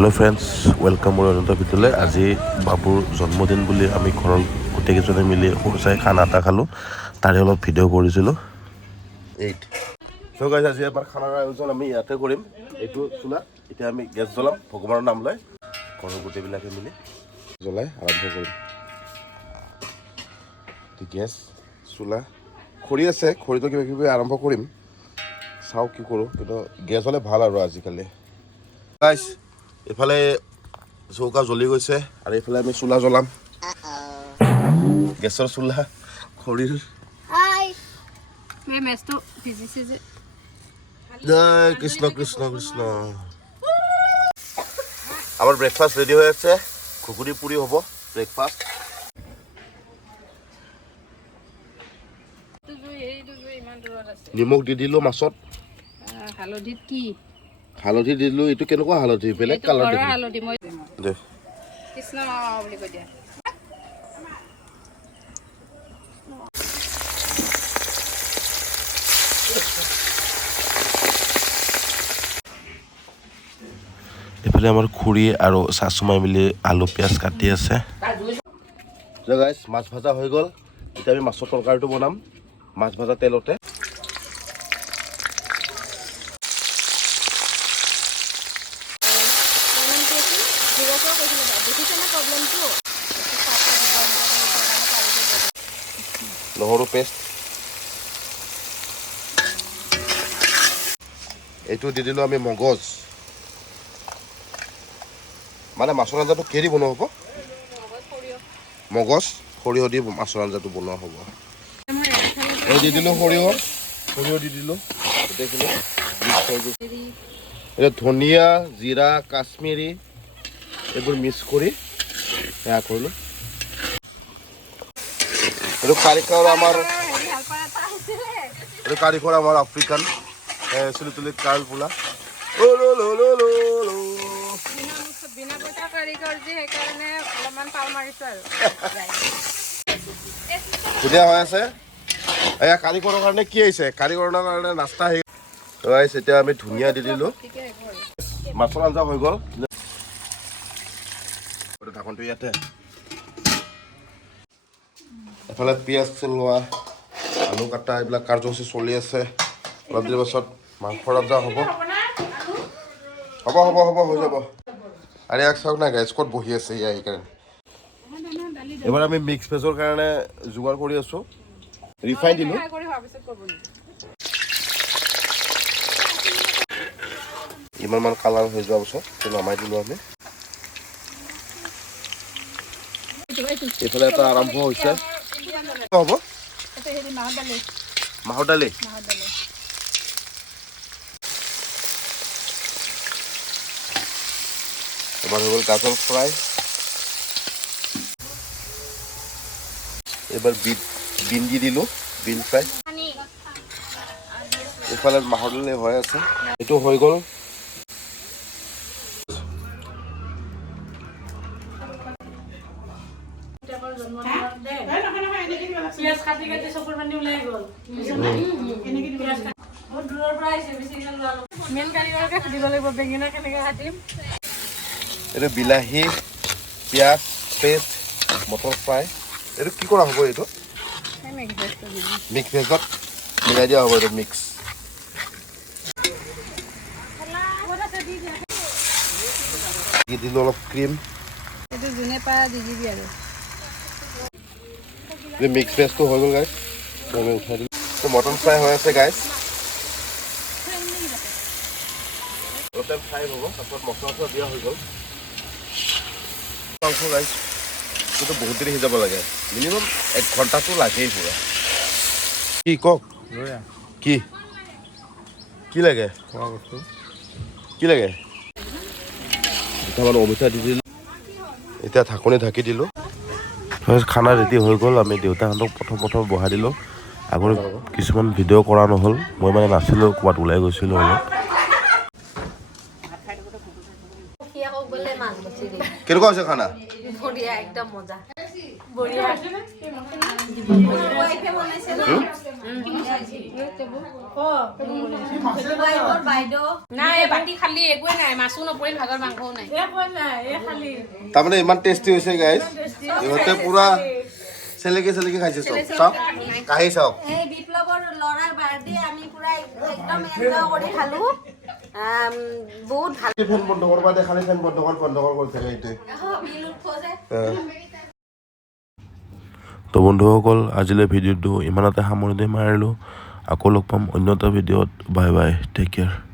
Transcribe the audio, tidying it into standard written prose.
hello friends welcome मोर अनंत ভিডিঅ'লে আজি বাবুৰ জন্মদিন বুলি আমি ঘৰৰ গোটেইকেইজনে মিলি সৰুচাই খানা এটা খালোঁ তাৰে অলপ ভিডিঅ' কৰিছিলোঁ 8 সো গাইজ আজি এবাৰ খানাৰ আয়োজন আমি ইয়াতে কৰিম এইটো চুলা এতিয়া আমি গেছ জ্বলাম ভগৱানৰ নাম লৈ ঘৰৰ গোটেইবিলাকে মিলি জ্বলাই আৰম্ভ কৰিম গেছ চুলা খৰি আছে খৰিটো কিবা কিবি আৰম্ভ কৰিম চাও কি কৰোঁ কিন্তু গেছ হ'লে ভাল আৰু আজিকালি গাইজ এফালে চৌকা জ্বলি গৈছে আৰু এফালে আমি চুলা জ্বলাম গেছৰ চুলা খৰিৰ মেছটো ভিজিছে যে জয় কৃষ্ণ কৃষ্ণ কৃষ্ণ আমাৰ ব্ৰেকফাষ্ট ৰেডি হৈ আছে ঘুগুনি পুৰি হ'ব ব্ৰেকফাষ্ট নিমখ দি দিলোঁ মাছত হালধিত কি হালধি দিলোঁ এইটো কেনেকুৱা হালধি বেলেগ কালাৰ হালধি মই দে কৃষ্ণ বুলি কৈ দিয়া এফালে আমাৰ খুৰী আৰু শাশুমাই মিলি আলু পিঁয়াজ কাটি আছে গাইজ মাছ ভাজা হৈ গ'ল এতিয়া আমি মাছৰ তৰকাৰীটো বনাম মাছ ভাজা তেলতে নহৰু পেষ্ট এইটো দি দিলোঁ আমি মগজ মানে মাছৰ আঞ্জাটো কেৰি বনোৱা হ'ব মগজ সৰিয়হ দি মাছৰ আঞ্জাটো বনোৱা হ'ব এই দি দিলোঁ সৰিয়হ দি দিলোঁ গোটেইখিনি এতিয়া ধনিয়া জিৰা কাশ্মীৰী এইবোৰ মিক্স কৰি এয়া কৰিলোঁ এইটো কাৰিকৰ আমাৰ আফ্ৰিকান চুলি তুলি কাৰ্ল পোলা ধুনীয়া হৈ আছে এয়া কাৰিকৰৰ কাৰণে কি আহিছে কাৰিকৰৰ কাৰণে নাস্তা আহি এতিয়া আমি ধুনীয়া দি দিলোঁ মাছৰ আঞ্জা হৈ গ'ল ঢাকনটো ইয়াতে এফালে পিঁয়াজ চিলোৱা আলু কাটা এইবিলাক কাৰ্যসূচী চলি আছে অলপ দিনৰ পাছত মাংসৰ আঞ্জা হ'ব হৈ যাব আৰু ইয়াক চাওক না গাইজ ক'ত বহি আছে ইয়াৰ সেইকাৰণে এবাৰ আমি মিক্স ভেজৰ কাৰণে যোগাৰ কৰি আছোঁ ৰিফাইন দিলোঁ ইমানমান কালাৰ হৈ যোৱাৰ পাছত নমাই দিলোঁ আমি এইফালে এটা আৰম্ভ হৈছে হ'ব মাহৰ দালি এবাৰ হৈ গ'ল গাজৰ ফ্ৰাই এবাৰ বিন দি দিলোঁ বিন ফ্ৰাই এইফালে মাহৰ দালি হৈ আছে এইটো হৈ গ'ল এইটো বিলাহী পিঁয়াজ পেষ্ট মটৰ ফ্ৰাই এইটো কি কৰা হ'ব এইটো মিক্স ভেজত মিলাই দিয়া হ'ব এইটো মিক্স দি দিলোঁ অলপ ক্ৰীম মিক্স ভেজটো হৈ গ'ল গাইজ আমি উঠাই দিলোঁ মটন ফ্ৰাই হৈ আছে গাইজ অলপ টাইম ফ্ৰাই হ'ব তাৰপিছত মছলা দিয়া হৈ গ'ল মাংস গাইজ কিন্তু বহুত দেৰি সিজাব লাগে মিনিমাম 1 ঘণ্টাটো লাগেই পুৰা কি কওক কি লাগে খোৱা বস্তু কি লাগে দুটামান অমিতা দি দিলোঁ এতিয়া ঢাকনি ঢাকি দিলোঁ খানা ৰেডি হৈ গ'ল আমি দেউতাহঁতক প্ৰথম বহাই দিলোঁ আগৰ কিছুমান ভিডিঅ' কৰা নহ'ল মই মানে নাছিলোঁ ক'ৰবাত ওলাই গৈছিলোঁ অলপ কেনেকুৱা হৈছে খানা একদম মজা নাই বাকী খালি একোৱে নাই মাছো নপৰিল ভাগৰ মাংসও নাই তাৰমানে ইমান টেষ্টি হৈছে গাইজ ইহঁতে পুৰা চেলেকি খাইছে চব চাওক কাহি চাওক এই বিপ্লৱৰ ল'ৰাৰ বাৰ্থডে আমি পুৰা একদম এনজয় কৰি খালো বহুত ভাল ফেন বন্ধ কৰবা দে খালি ফেন বন্ধ কৰি থাকে এইটোৱে বিলুত খোজে তো বন্ধুসকল আজিলৈ ভিডিঅ'টো ইমানতে সামৰণি মাৰিলোঁ আকৌ লগ পাম অন্য এটা ভিডিঅ'ত বাই বাই টেক কেয়াৰ